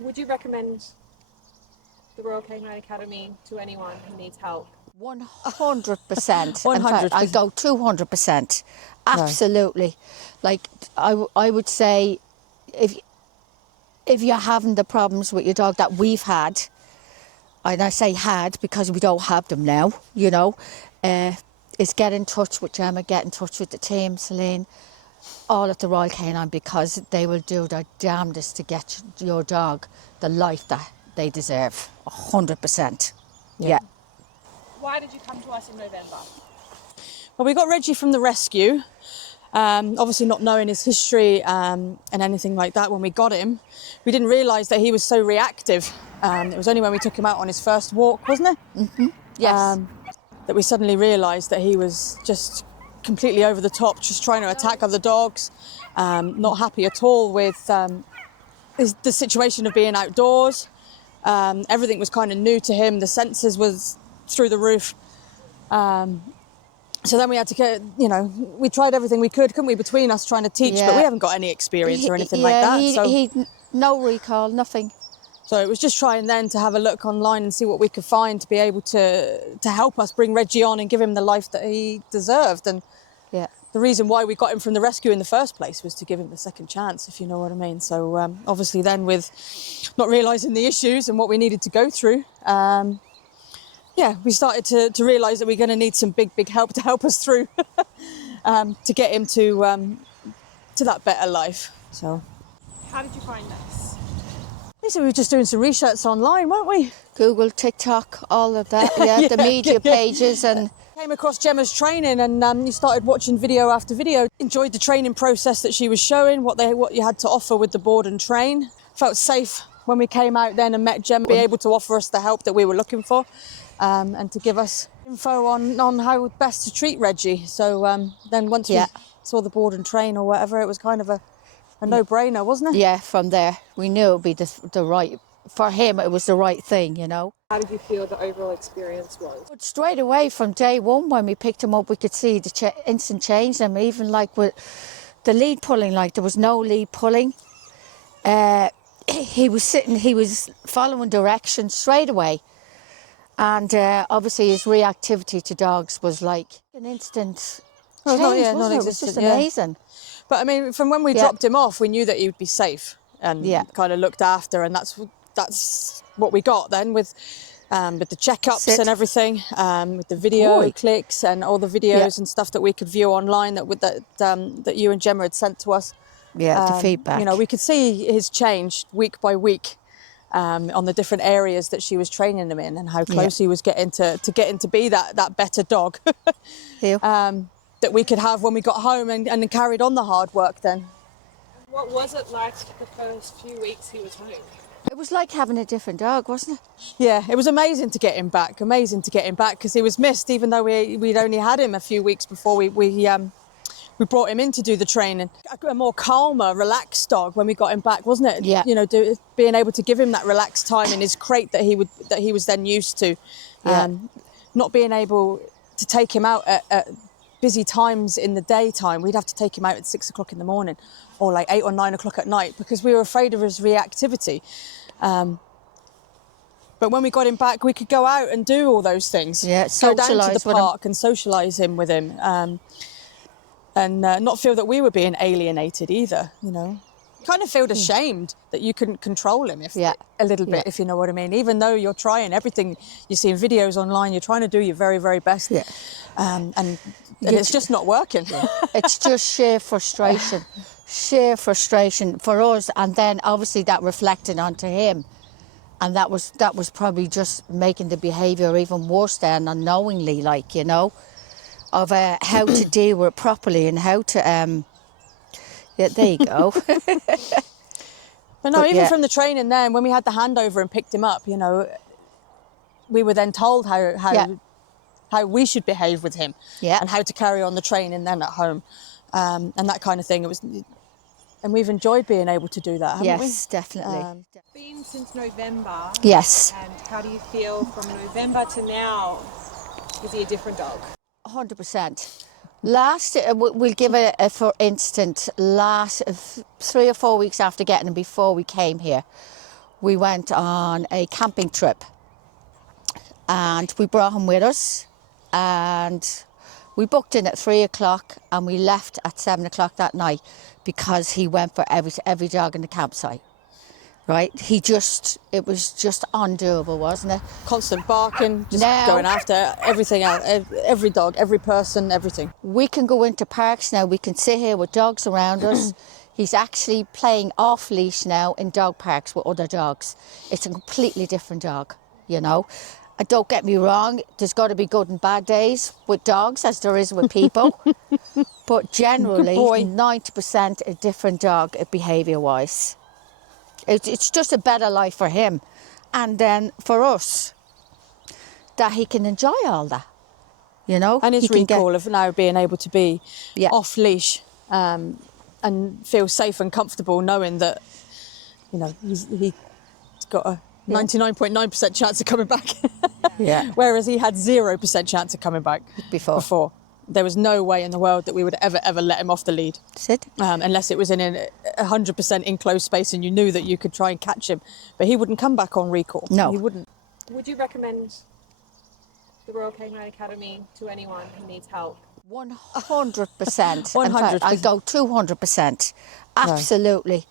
Would you recommend the Royal Canine Academy to anyone who needs help? 100%. In fact, 100%. I go 200%. Absolutely. Like, I would say if you're having the problems with your dog that we've had, and I say had because we don't have them now, you know, is get in touch with Gemma, get in touch with the team, Celine, all at the Royal Canine, because they will do their damnedest to get your dog the life that they deserve. 100%. Yeah. Why did you come to us in November? Well, we got Reggie from the rescue. Obviously not knowing his history and anything like that when we got him. We didn't realise that he was so reactive. It was only when we took him out on his first walk, wasn't it? Mm-hmm. Yes. That we suddenly realised that he was just completely over the top, just trying to attack other dogs, not happy at all with the situation of being outdoors. Everything was kind of new to him. The senses was through the roof. So then we had to get, you know, we tried everything we could, couldn't we, between us trying to teach, but we haven't got any experience or anything like that. He no recall, nothing. So it was just trying then to have a look online and see what we could find to be able to help us bring Reggie on and give him the life that he deserved. And the reason why we got him from the rescue in the first place was to give him the second chance, if you know what I mean. So obviously then with not realising the issues and what we needed to go through, we started to realise that we're going to need some big help to help us through to get him to that better life. So, how did you find us? So we were just doing some research online, weren't we? Google, TikTok, all of that. Yeah, the media pages and. Came across Gemma's training and you started watching video after video. Enjoyed the training process that she was showing, what you had to offer with the board and train. Felt safe when we came out then and met Gemma, be able to offer us the help that we were looking for. And to give us info on how best to treat Reggie. So then once we saw the board and train or whatever, it was kind of a no-brainer, wasn't it? Yeah, from there we knew it would be the right, for him it was the right thing, you know. How did you feel the overall experience was? But straight away from day one when we picked him up, we could see the instant change. And even like with the lead pulling, like there was no lead pulling. He was sitting, he was following directions straight away. And obviously his reactivity to dogs was like an instant change, wasn't it? It was just amazing. But I mean, from when we dropped him off, we knew that he would be safe and kind of looked after, and that's what we got then with the checkups and everything, with the video clicks and all the videos and stuff that we could view online that you and Gemma had sent to us. Yeah, the feedback. You know, we could see his change week by week. On the different areas that she was training him in, and how close he was getting to be that better dog that we could have when we got home and carried on the hard work then. What was it like the first few weeks he was home? It was like having a different dog, wasn't it? Yeah, it was amazing to get him back, because he was missed, even though we'd only had him a few weeks before we brought him in to do the training. A more calmer, relaxed dog when we got him back, wasn't it? Yeah. You know, being able to give him that relaxed time in his crate that he was then used to. Not being able to take him out at busy times in the daytime. We'd have to take him out at 6 o'clock in the morning or like 8 or 9 o'clock at night because we were afraid of his reactivity. But when we got him back, we could go out and do all those things. Yeah, go down to the park and socialise him with him. And not feel that we were being alienated either, you know. Kind of feel ashamed that you couldn't control him a little bit, if you know what I mean. Even though you're trying everything, you see in videos online, you're trying to do your very, very best. Yeah. And it's just not working. It's just sheer frustration for us. And then obviously that reflected onto him. And that was probably just making the behaviour even worse then, unknowingly, like, you know, of how to deal with it properly and how to... Yeah, there you go. But even from the training then, when we had the handover and picked him up, you know, we were then told how we should behave with him and how to carry on the training then at home and that kind of thing. And we've enjoyed being able to do that, haven't we? Yes, definitely. Been since November. Yes. And how do you feel from November to now? Is he a different dog? 100%. We'll give it for instance, last 3 or 4 weeks after getting him before we came here, we went on a camping trip and we brought him with us, and we booked in at 3 o'clock and we left at 7 o'clock that night because he went for every dog in the campsite. Right? It was just undoable, wasn't it? Constant barking, just Now- going after everything else, every dog, every person, everything. We can go into parks now, we can sit here with dogs around us. He's actually playing off leash now in dog parks with other dogs. It's a completely different dog, you know. And don't get me wrong, there's got to be good and bad days with dogs as there is with people. But generally, Good boy. 90% a different dog behaviour-wise. It's just a better life for him. And then for us, that he can enjoy all that, you know. And his He can get- recall of now being able to be Yeah. off leash and feel safe and comfortable knowing that, you know, he's got a 99.9% chance of coming back. Yeah. Whereas he had 0% chance of coming back Before. There was no way in the world that we would ever let him off the lead. Sid? Unless it was in a 100% enclosed space and you knew that you could try and catch him. But he wouldn't come back on recall. No. He wouldn't. Would you recommend the Royal Canine Academy to anyone who needs help? 100%. In fact, 100%. I'd go 200%. Absolutely.